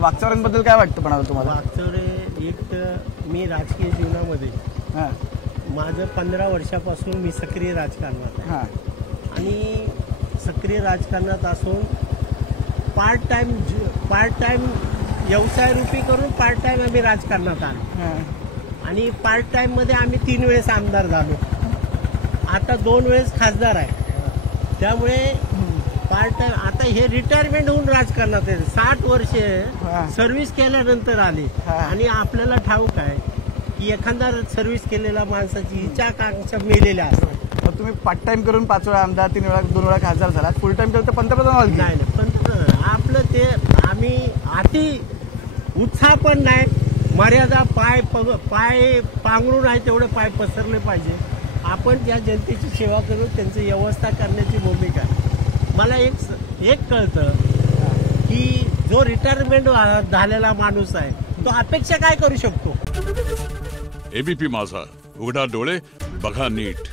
वाकचौऱ्यांबद्दल काय वाटतं पण आता तुम्हाला? वाकचौरे एक तर मी राजकीय जीवनामध्ये हां माझं 15 वर्षापासून मी सक्रिय राजकारणात आहे. हां आणि सक्रिय राजकारणात असून पार्ट टाइम व्यवसाय रूपी करून पार्ट टाइम आम्ही राजकारणात आलो. हां आणि पार्ट टाइममध्ये आम्ही 3 वेळेस आमदार झालो, आता 2 वेळेस खासदार आहे. त्यामुळे पार्ट टाइम आता हे रिटायरमेंट होऊन राजकारणात आहे. 60 वर्षे सर्व्हिस केल्यानंतर आले. आणि आपल्याला ठाऊक आहे की एखादा सर्व्हिस केलेल्या माणसाची इच्छा आकांक्षा मेलेल्या असतात. मग तुम्ही पार्ट टाइम करून 5 वेळा आमदार, 3 वेळा 2 वेळा खासदार झाला, फुल टाइम केलं तर पंतप्रधान व्हाल की? नाही पंतप्रधान आपलं ते आम्ही अति उत्साह पण नाही, मर्यादा पाय पांघरून आहे तेवढे पाय पसरले पाहिजे. आपण त्या जनतेची सेवा करून त्यांची व्यवस्था करण्याची भूमिका आहे. मला एक कळतं की जो रिटायरमेंट झालेला माणूस आहे तो अपेक्षा काय करू शकतो. एबीपी माझा, उघडा डोळे बघा नीट.